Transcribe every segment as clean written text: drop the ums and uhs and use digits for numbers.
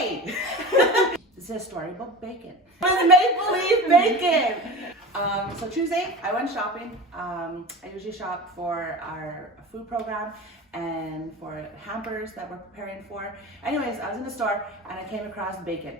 hey! This is a story about bacon. It was make-believe bacon! So Tuesday, I went shopping. I usually shop for our food program and for hampers that we're preparing for. Anyways, I was in the store and I came across bacon.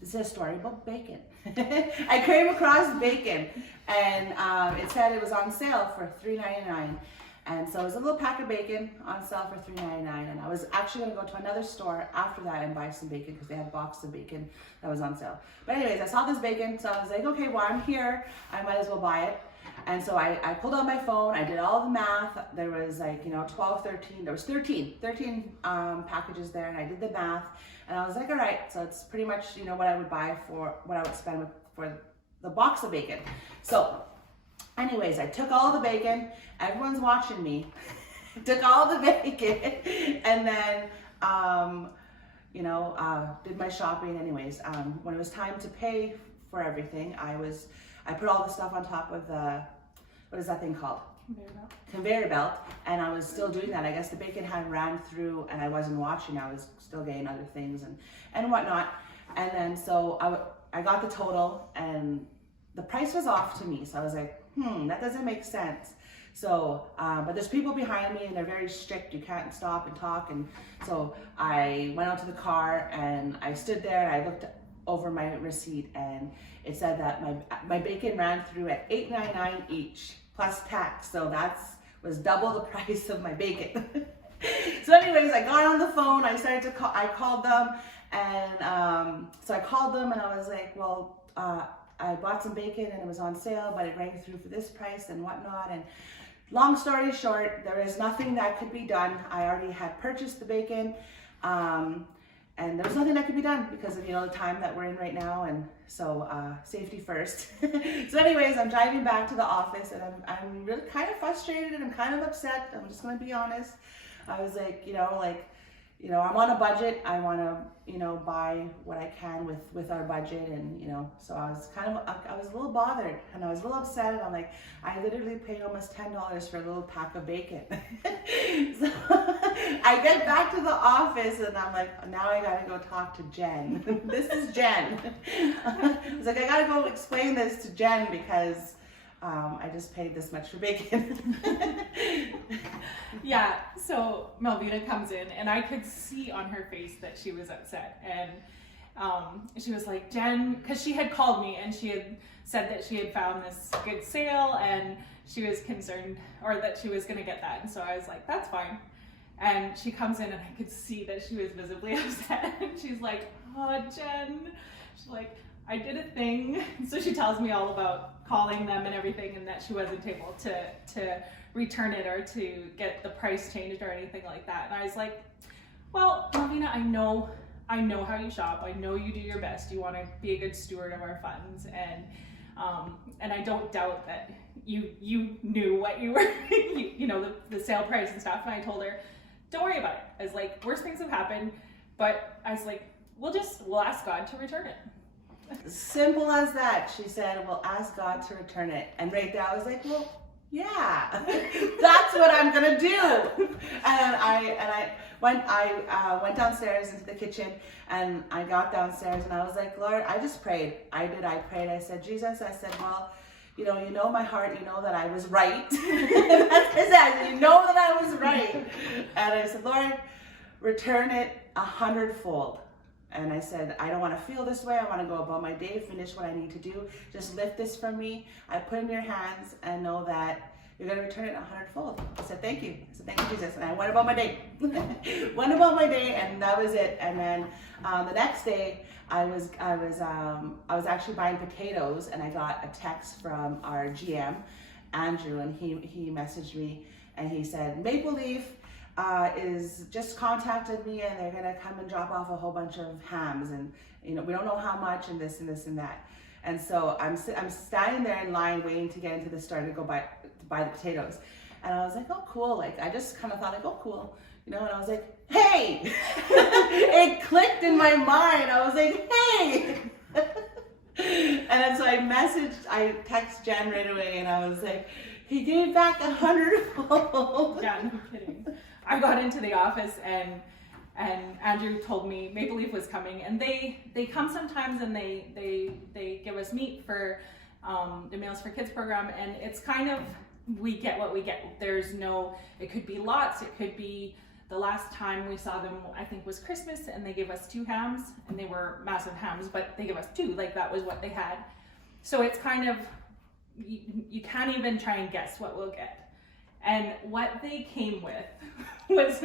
This is a story about bacon. I came across bacon and it said it was on sale for $3.99. And so it was a little pack of bacon on sale for $3.99. And I was actually gonna go to another store after that and buy some bacon because they had a box of bacon that was on sale. But anyways, I saw this bacon, so I was like, okay, well, I'm here, I might as well buy it. And so I pulled out my phone, I did all the math. There was like, 12, 13, there was 13 packages there, and I did the math. And I was like, all right, so it's pretty much, what I would buy for, what I would spend for the box of bacon. So anyways, I took all the bacon, everyone's watching me, took all the bacon, and then, did my shopping anyways. When it was time to pay for everything, I put all the stuff on top of the, what is that thing called? Conveyor belt, and I was still doing that. I guess the bacon had ran through and I wasn't watching. I was still getting other things and whatnot. And then so I got the total and the price was off to me. So I was like, that doesn't make sense. So, but there's people behind me and they're very strict. You can't stop and talk. And so I went out to the car and I stood there and I looked over my receipt and it said that my bacon ran through at $8.99 each plus tax. So was double the price of my bacon. So anyways, I got on the phone, I started to call, I called them and so I called them and I was like, well, I bought some bacon and it was on sale, but it rang through for this price and whatnot. And long story short, there is nothing that could be done. I already had purchased the bacon and there was nothing that could be done because of, the time that we're in right now. And so safety first. So anyways, I'm driving back to the office and I'm really kind of frustrated and I'm kind of upset. I'm just going to be honest. I was like, I'm on a budget. I want to, buy what I can with our budget. And, so I was a little bothered and I was a little upset. And I'm like, I literally paid almost $10 for a little pack of bacon. So I get back to the office and I'm like, now I got to go talk to Jen. This is Jen. I was like, I got to go explain this to Jen because I just paid this much for bacon. Yeah, so Melvina comes in and I could see on her face that she was upset. And she was like, Jen, because she had called me and she had said that she had found this good sale and she was concerned or that she was going to get that. And so I was like, that's fine. And she comes in and I could see that she was visibly upset. And she's like, oh, Jen. She's like, I did a thing. So she tells me all about calling them and everything and that she wasn't able to return it or to get the price changed or anything like that. And I was like, well, Melvina, I know how you shop. I know you do your best. You want to be a good steward of our funds. And I don't doubt that you knew what you were, the sale price and stuff. And I told her, don't worry about it. I was like, worst things have happened, but I was like, we'll ask God to return it. Simple as that. She said, well, ask God to return it. And right there I was like, well, yeah, that's what I'm gonna do. And I went downstairs into the kitchen and I got downstairs and I was like, Lord, I just prayed. I prayed. I said, Jesus, I said, well, you know my heart, you know that I was right. That's what I said, you know that I was right. And I said, Lord, return it 100-fold. And I said, I don't want to feel this way. I want to go about my day, finish what I need to do. Just lift this from me. I put it in your hands and know that you're going to return it 100-fold. I said, thank you. I said, thank you, Jesus. And I went about my day. Went about my day and that was it. And then the next day I was actually buying potatoes and I got a text from our GM, Andrew, and he messaged me and he said, Maple Leaf is just contacted me and they're gonna come and drop off a whole bunch of hams and we don't know how much and this and this and that. And so I'm standing there in line waiting to get into the store to go buy the potatoes. And I was like, oh cool, like I just kind of thought like, oh cool, and I was like, hey, it clicked in my mind. I was like, hey. And then so I text Jen right away and I was like, he gave back 100-fold. Yeah, no kidding. I got into the office and And Andrew told me Maple Leaf was coming, and they come sometimes, and they give us meat for the Meals for Kids program, and it's kind of, we get what we get. There's no, it could be lots, it could be, the last time we saw them, I think, was Christmas, and they gave us 2 hams, and they were massive hams, but they gave us 2, like that was what they had. So it's kind of, you can't even try and guess what we'll get. And what they came with was,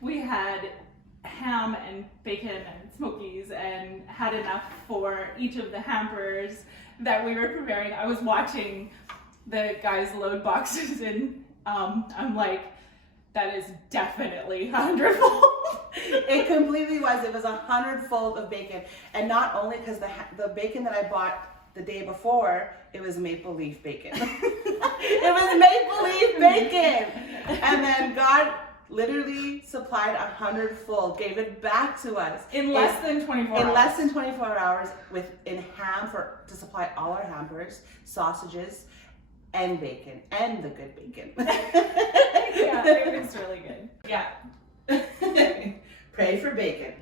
we had ham and bacon and smokies, and had enough for each of the hampers that we were preparing. I was watching the guys load boxes, and I'm like, that is definitely 100-fold. It completely was. It was 100-fold of bacon. And not only because the bacon that I bought the day before, it was Maple Leaf bacon. It was Maple Leaf bacon. And then God literally supplied 100-fold, gave it back to us. In less than 24 hours. In less than 24 hours, in ham to supply all our hampers, sausages, and bacon, and the good bacon. Yeah, it was really good. Yeah. Pray for bacon.